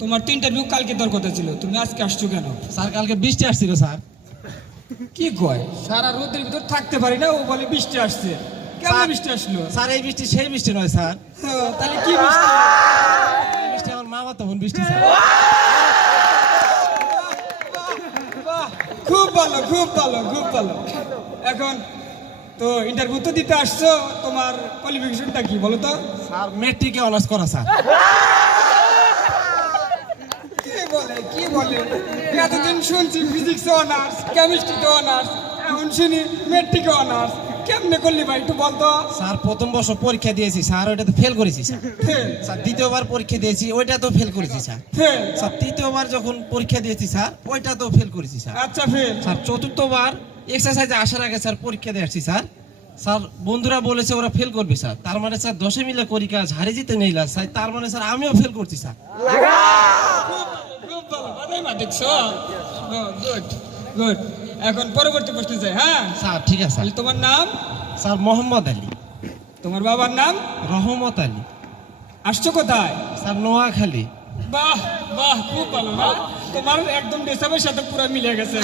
তোমার তো ইন্টারভিউ কালকে দেওয়ার কথা ছিল, তুমি আজকে আসছো কেন? স্যার কালকে বৃষ্টি আসছিল স্যার। কি কয়, সারা রোদের ভিতর থাকতে পারি না, ও বলে বৃষ্টি আসছে। কেমন বৃষ্টি আসলো? স্যার এই বৃষ্টি সেই বৃষ্টি নয় স্যার, তাহলে কি বৃষ্টি? এই বৃষ্টি আমার মামা তখন বৃষ্টি স্যার। বাহ, খুব ভালো, খুব ভালো, খুব ভালো। এখন তো ইন্টারভিউ তো দিতে আসছো, তোমার কোয়ালিফিকেশনটা কি বলো তো? স্যার মেট্রিকে অনার্স করা স্যার। কি বলে এতদিন শুনছি ফিজিক্সে অনার্স, কেমিস্ট্রিতে অনার্স, এখন শুনি মেট্রিকে অনার্স। কেমনে করলি ভাই একটু বলতো? স্যার প্রথম বর্ষ পরীক্ষা দিয়েছি স্যার, ওইটাতে ফেল করেছি স্যার। ফেল? স্যার দ্বিতীয়বার পরীক্ষা দিয়েছি, ওইটাতেও ফেল করেছি স্যার। ফেল? স্যার তৃতীয়বার যখন পরীক্ষা দিয়েছি স্যার, ওইটাতেও ফেল করেছি স্যার। আচ্ছা ফেল। স্যার চতুর্থবার এক্সারসাইজে আসার আগে স্যার পরীক্ষা দিয়ে আসছি স্যার। স্যার বন্ধুরা বলেছে ওরা ফেল করবে স্যার, তার মানে স্যার 10 মিলে করি কাজ, হারে জিতে নেই লাস স্যার, তার মানে স্যার আমিও ফেল করছি স্যার। খুব ভালো, বাদাই মা দেখছো? Good good. এখন পরবর্তী প্রশ্ন যাই। হ্যাঁ স্যার ঠিক আছে তাহলে তোমার নাম? স্যার মোহাম্মদ আলী। তোমার বাবার নাম? রহমত আলী। আসছো কোথায়? স্যার নোয়াখালী। বাহ বাহ, খুব ভালো না? তোমার একদম ডেসাবের সাথে পুরো মিলে গেছে।